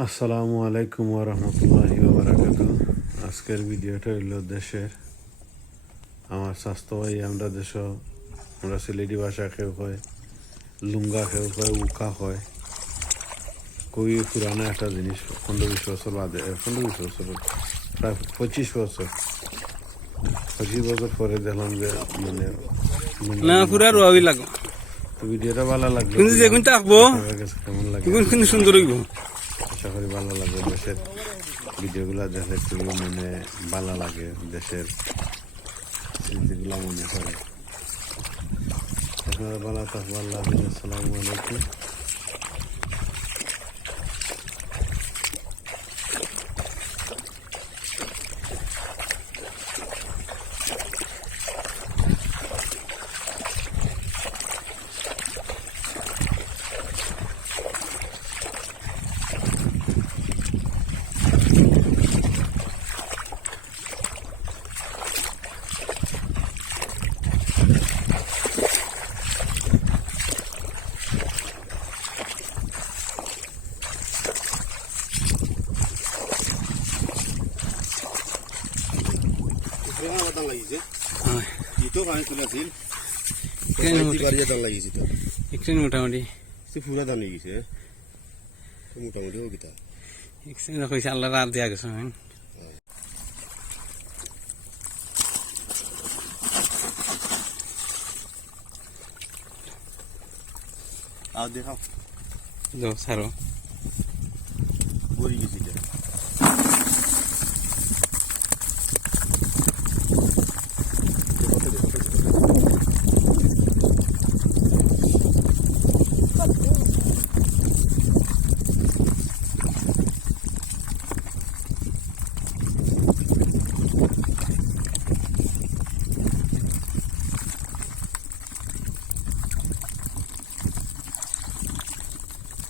আসসালামু আলাইকুম ওরহমতুল্লাহি বারাকাত আজকের ভিডিওটা হইল দেশের আমার স্বাস্থ্য ভাই আমরা দেশ আমরা সিলেটি ভাষা কেউ হয় লুঙ্গা কেউ হয় উকা হয় খুবই পুরানো একটা জিনিস পনেরো বিশ বছর বাদে পনেরো বিশ বছর প্রায় পঁচিশ বছর। পঁচিশ বছর পরে দেখলাম যে মানে লুঙ্গা- না পুরা রোয়াবি লাগো। ভিডিওটা ভালো কাছে কেমন লাগে? সুন্দর হইব। আশা করি ভালো লাগে দেশের ভিডিওগুলো দেখে একটু মনে, ভালো লাগে দেশের স্মৃতিগুলো মনে করে। আপনারা ভালো থাকব আল্লাহ আসসালামু আলাইকুম। ইটো পানি তুলে আছিল এখানে মোটা- গাড়ি দাম লাগিছে তো এখানে মোটামুটি সে পুরা দাম লাগিছে মোটামুটি ও কিতা এখানে কইছে আল্লাহ রাত দিয়া গেছে হ্যাঁ আর দেখাও যাও সারো বড়ি গেছি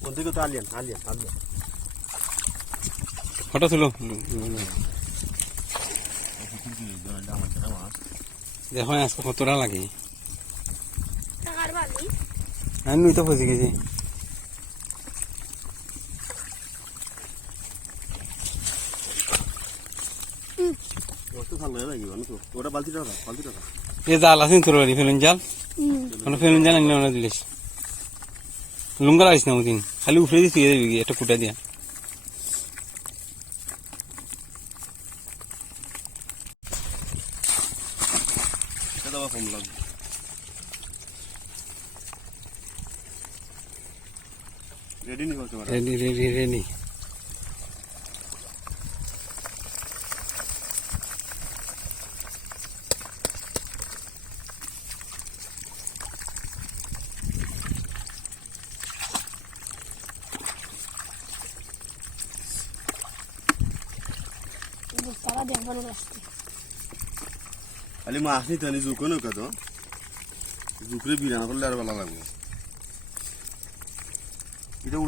ওদিকে তো আলিয়ান আলিয়ান আলিয়ান। ফটো তুলো দেখো আজকে কতটা লাগে? আমি তো ফসে গেছি। এ জাল আছে তোর বাড়ি ফেলুন জাল? কোনো ফেলুন জাল আনলে না দিলিস লুঙ্গা লাগিস না ওদিন খালি উফরে দিয়ে দিয়ে দিবি একটা কুটা দিয়া। রেডি রেডি রেডি রেডি তারা দেখবার আসছে। খালি মাছ নিতে আনি জুকো নৌকা তো। জুকরে বিরান করলে আর ভালো লাগবে। এটা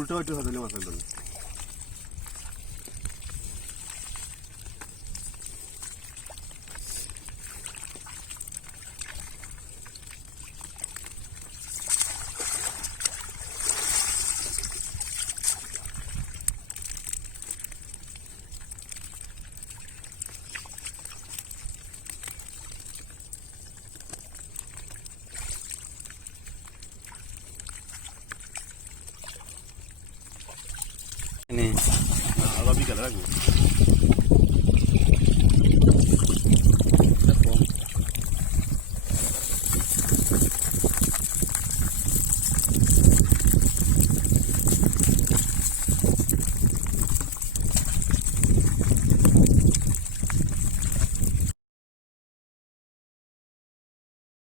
উল্টো একটু